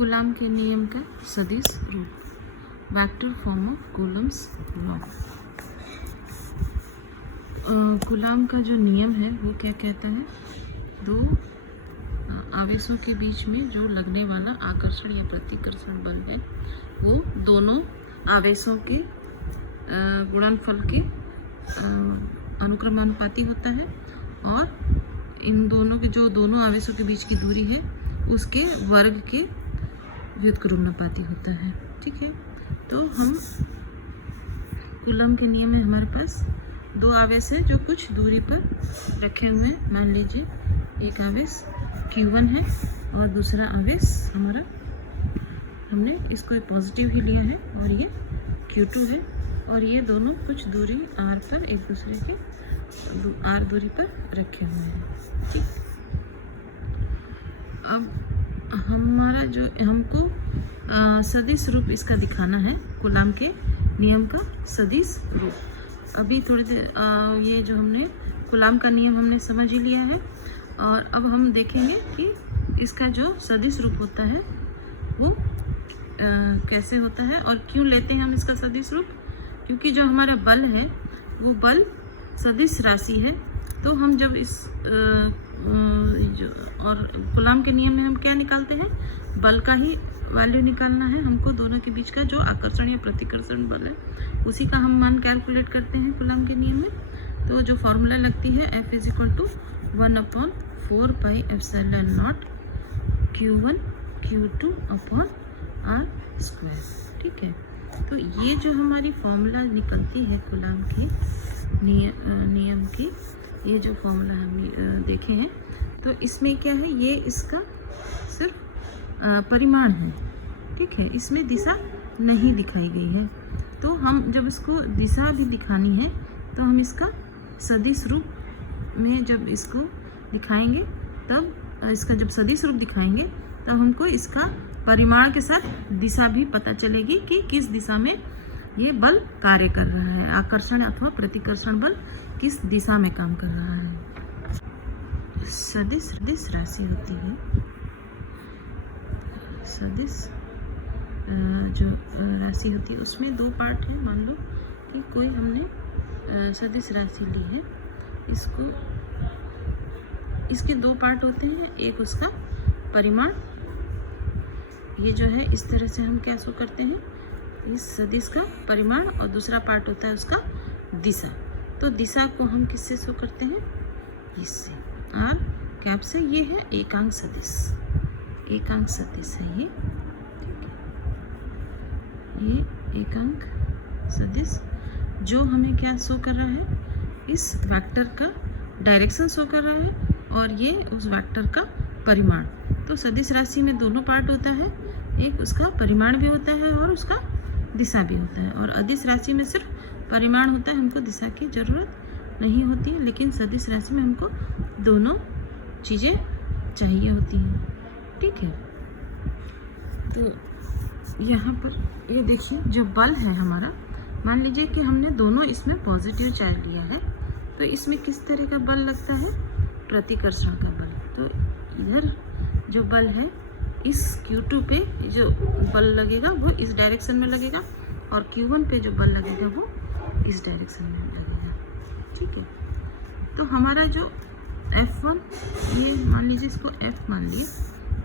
Coulomb के नियम का सदिश रूप, vector form of Coulomb's law. Coulomb का जो नियम है वो क्या कहता है, दो आवेशों के बीच में जो लगने वाला आकर्षण या प्रतिकर्षण बल है वो दोनों आवेशों के गुणनफल के अनुक्रमानुपाती होता है और इन दोनों के जो दोनों आवेशों के बीच की दूरी है उसके वर्ग के व्युत्क्रमानुपाती होता है। ठीक है, तो हम कूलम के नियम में हमारे पास दो आवेश है जो कुछ दूरी पर रखे हुए हैं। मान लीजिए एक आवेश Q1 है और दूसरा आवेश हमारा, हमने इसको पॉजिटिव ही लिया है और ये Q2 है और ये दोनों कुछ दूरी r पर एक दूसरे के r दूरी पर रखे हुए हैं। ठीक, अब हमारा जो हमको सदिश रूप इसका दिखाना है, कूलम के नियम का सदिश रूप। अभी थोड़ी देर ये जो हमने कूलम का नियम हमने समझ ही लिया है और अब हम देखेंगे कि इसका जो सदिश रूप होता है वो कैसे होता है और क्यों लेते हैं हम इसका सदिश रूप। क्योंकि जो हमारा बल है वो बल सदिश राशि है, तो हम जब इस और कूलम के नियम में हम क्या निकालते हैं, बल का ही वैल्यू निकालना है हमको। दोनों के बीच का जो आकर्षण या प्रतिकर्षण बल है उसी का हम मान कैलकुलेट करते हैं कूलम के नियम में। तो जो फॉर्मूला लगती है F = 1/4 pi epsilon not Q1 Q2 r square. ठीक है, तो ये जो हमारी फॉर्मूला निकलती है कूलम के नियम की, ये जो फॉर्मूला हम देखे हैं तो इसमें क्या है, ये इसका सिर्फ परिमाण है। ठीक है, इसमें दिशा नहीं दिखाई गई है। तो हम जब इसको दिशा भी दिखानी है तो हम इसका सदिश रूप में जब इसको दिखाएंगे, तब इसका जब सदिश रूप दिखाएंगे तब हमको इसका परिमाण के साथ दिशा भी पता चलेगी कि किस दिशा में ये बल कार्य कर रहा है, आकर्षण अथवा प्रतिकर्षण बल किस दिशा में काम कर रहा है। सदिश राशि होती है, सदिश जो राशि होती है उसमें दो पार्ट है। मान लो कि कोई हमने सदिश राशि ली है, इसके दो पार्ट होते हैं। एक उसका परिमाण, ये जो है इस तरह से हम क्या शो करते हैं, इस सदिश का परिमाण, और दूसरा पार्ट होता है उसका दिशा। तो दिशा को हम किससे शो करते हैं, इससे, और कैप से। ये है एकांक सदिश, एकांक सदिश है ये। ठीक है, ये एकांक सदिश जो हमें क्या शो कर रहा है, इस वेक्टर का डायरेक्शन शो कर रहा है और ये उस वेक्टर का परिमाण। तो सदिश राशि में दोनों पार्ट होता है, एक उसका परिमाण भी होता है और उसका दिशा भी होता है। और अदिश राशि में सिर्फ परिमाण होता है, हमको दिशा की ज़रूरत नहीं होती है। लेकिन सदिश राशि में हमको दोनों चीज़ें चाहिए होती हैं। ठीक है, तो यहाँ पर ये देखिए जो बल है हमारा, मान लीजिए कि हमने दोनों इसमें पॉजिटिव चार्ज लिया है, तो इसमें किस तरह का बल लगता है, प्रतिकर्षण का बल। तो इधर जो बल है इस Q2 पे जो बल लगेगा वो इस डायरेक्शन में लगेगा और Q1 पे जो बल लगेगा वो इस डायरेक्शन में लगेगा। ठीक है, तो हमारा जो F1, ये मान लीजिए इसको F मान लिए,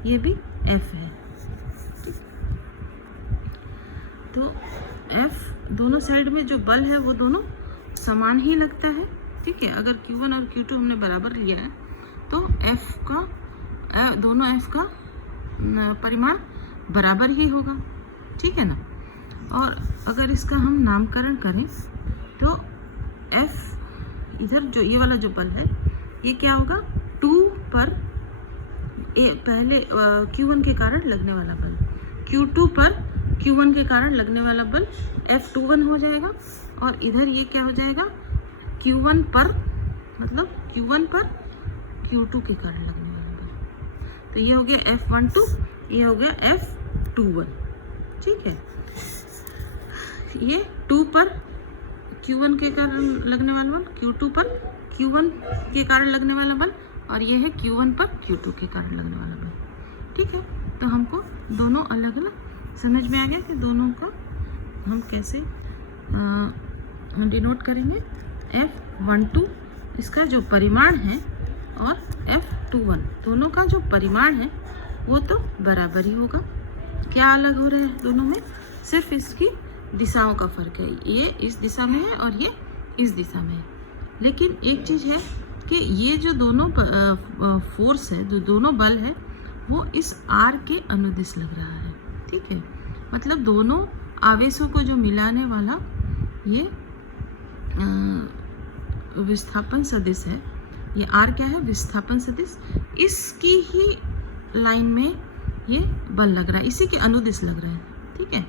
ये भी F है। ठीक, तो F दोनों साइड में जो बल है वो दोनों समान ही लगता है। ठीक है, अगर Q1 और Q2 हमने बराबर लिया है तो F का दोनों F का परिमाण बराबर ही होगा। ठीक है ना। और अगर इसका हम नामकरण करें तो F इधर जो ये वाला जो बल है ये क्या होगा, 2 पर पहले Q1 के कारण लगने वाला बल, Q2 पर Q1 के कारण लगने वाला बल F21 हो जाएगा। और इधर ये क्या हो जाएगा, Q1 पर, मतलब Q1 पर Q2 के कारण लगने वाला बल। तो ये हो गया F12, ये हो गया F21। ठीक है, ये 2 पर Q1 के कारण लगने वाला बल, Q2 पर Q1 के कारण लगने वाला बल, और ये है Q1 पर Q2 के कारण लगने वाला बल। ठीक है, तो हमको दोनों अलग अलग समझ में आ गया कि दोनों का हम कैसे डिनोट करेंगे। F12 इसका जो परिमाण है और F21 दोनों का जो परिमाण है वो तो बराबर ही होगा। क्या अलग हो रहा है दोनों में? सिर्फ इसकी दिशाओं का फर्क है, ये इस दिशा में है और ये इस दिशा में है। लेकिन एक चीज़ है कि ये जो दोनों फोर्स है, जो दोनों बल है, वो इस R के अनुदिश लग रहा है। ठीक है, मतलब दोनों आवेशों को जो मिलाने वाला ये विस्थापन सदिश है, ये R क्या है? विस्थापन सदिश। इसकी ही लाइन में ये बल लग रहा है, इसी के अनुदिश लग रहा है। ठीक है,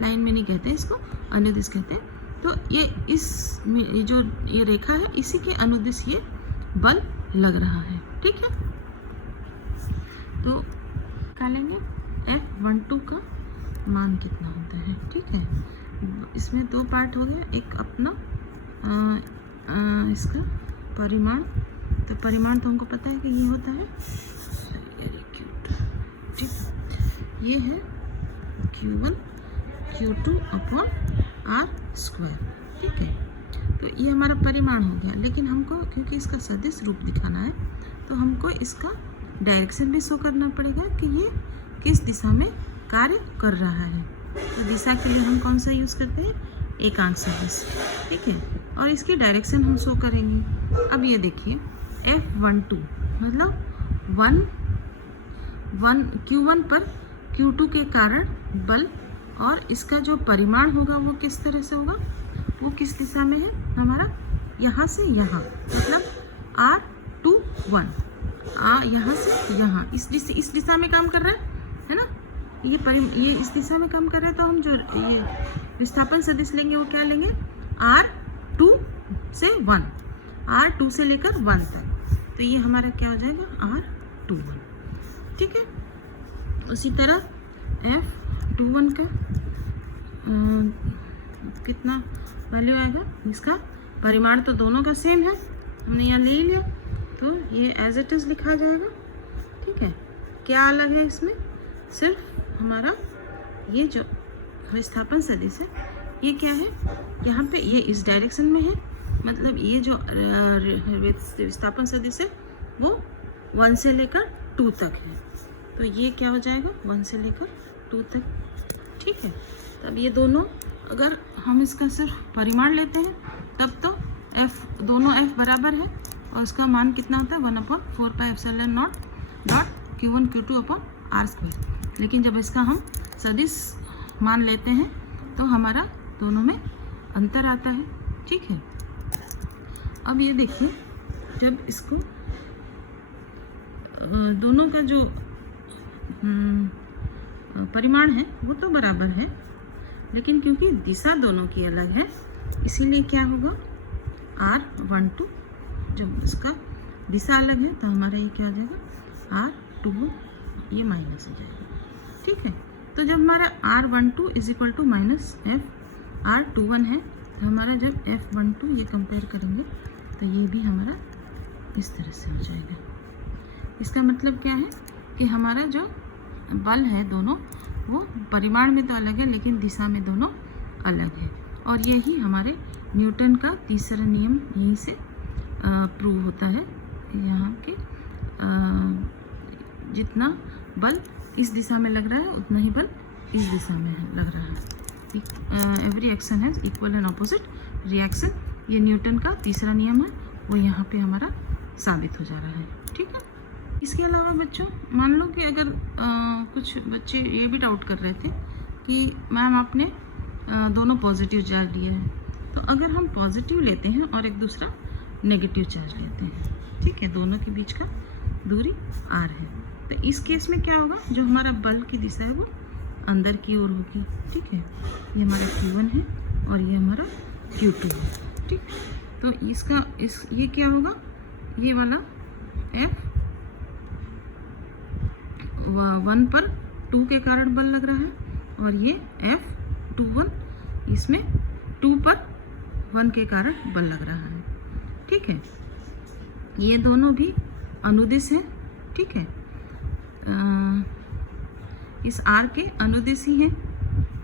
लाइन में नहीं कहते इसको, अनुदिश कहते हैं। तो ये ये जो ये रेखा है, इसी के अनुदिश ये बल लग रहा है। ठीक है, तो निकालेंगे F12 का मान कितना होता है। ठीक है, इसमें दो पार्ट हो गया, एक अपना इसका परिमाण। तो परिमाण तो हमको पता है कि ये होता है, ठीक, ये है Q1 Q2 अपॉन R²। ठीक है, तो ये हमारा परिमाण हो गया। लेकिन हमको क्योंकि इसका सदिश रूप दिखाना है, तो हमको इसका डायरेक्शन भी शो करना पड़ेगा कि ये किस दिशा में कार्य कर रहा है। तो दिशा के लिए हम कौन सा यूज़ करते हैं? एकांक सदिश। ठीक है, और इसकी डायरेक्शन हम शो करेंगे। अब ये देखिए F12 मतलब 1 Q1 पर Q2 के कारण बल, और इसका जो परिमाण होगा वो किस तरह से होगा? वो किस दिशा में है हमारा? यहाँ से यहाँ, मतलब R21 यहाँ से यहाँ, इस दिशा में काम कर रहा है ना? ये इस दिशा में काम कर रहा है। तो हम जो ये विस्थापन सदिश लेंगे वो क्या लेंगे? R2 से 1, R2 से लेकर 1 तक। तो ये हमारा क्या हो जाएगा? R21। ठीक है, उसी तरह F21 का कितना वैल्यू आएगा? इसका परिमाण तो दोनों का सेम है, हमने यहाँ ले लिया, तो ये एज इट इज़ लिखा जाएगा। ठीक है, क्या अलग है इसमें? सिर्फ हमारा ये जो विस्थापन सदिश है, ये क्या है? यहाँ पे ये इस डायरेक्शन में है, मतलब ये जो विस्थापन सदिश है वो 1 से लेकर 2 तक है। तो ये क्या हो जाएगा? 1 से लेकर 2 तक। ठीक है, तब ये दोनों अगर हम इसका सिर्फ परिमाण लेते हैं तब तो दोनों F बराबर है, और इसका मान कितना होता है? 1/4πε0 Q1 Q2 अपॉन R²। लेकिन जब इसका हम सदिश मान लेते हैं तो हमारा दोनों में अंतर आता है। ठीक है, अब ये देखिए, जब इसको दोनों का जो परिमाण है वो तो बराबर है, लेकिन क्योंकि दिशा दोनों की अलग है, इसीलिए क्या होगा? R12 जो इसका दिशा अलग है, तो हमारा ये क्या हो जाएगा? R21, ये माइनस हो जाएगा। ठीक है, तो जब हमारा R12 is equal to minus R21 है, तो हमारा जब F12 ये कंपेयर करेंगे तो ये भी हमारा इस तरह से हो जाएगा। इसका मतलब क्या है कि हमारा जो बल है दोनों, वो परिमाण में तो अलग है लेकिन दिशा में दोनों अलग है। और यही हमारे न्यूटन का तीसरा नियम यहीं से प्रूव होता है। यहाँ के जितना बल इस दिशा में लग रहा है उतना ही बल इस दिशा में लग रहा है। Every action has equal and opposite reaction, ये न्यूटन का तीसरा नियम है, वो यहाँ पे हमारा साबित हो जा रहा है। ठीक है, इसके अलावा बच्चों मान लो कि अगर कुछ बच्चे ये भी डाउट कर रहे थे कि मैम आपने दोनों पॉजिटिव चार्ज लिए हैं, तो अगर हम पॉजिटिव लेते हैं और एक दूसरा नेगेटिव चार्ज लेते हैं, ठीक है, दोनों के बीच का दूरी r है, तो इस केस में क्या होगा? जो हमारा बल की दिशा है वो अंदर की ओर होगी। ठीक है, ये हमारा Q1 है और ये हमारा Q2 है। ठीक, तो इसका ये क्या होगा? ये वाला F1 पर 2 के कारण बल लग रहा है, और ये F21 इसमें 2 पर 1 के कारण बल लग रहा है। ठीक है, ये दोनों भी अनुदिश हैं। ठीक है, इस आर के अनुदिशी हैं,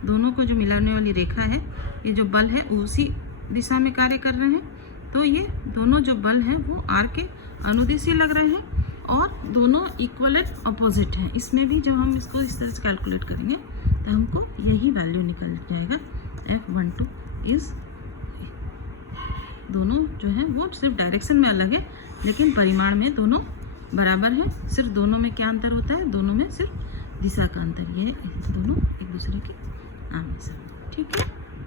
दोनों को जो मिलाने वाली रेखा है, ये जो बल है उसी दिशा में कार्य कर रहे हैं। तो ये दोनों जो बल हैं वो आर के अनुदिशी लग रहे हैं और दोनों इक्वल एंड अपोजिट हैं। इसमें भी जब हम इसको इस तरह से कैलकुलेट करेंगे तो हमको यही वैल्यू निकल जाएगा। F12 इज, दोनों जो है वो सिर्फ डायरेक्शन में अलग है लेकिन परिमाण में दोनों बराबर है। सिर्फ दोनों में क्या अंतर होता है, दोनों में सिर्फ दिशा का अंतर, ये दोनों एक दूसरे के आमने सामने। ठीक है।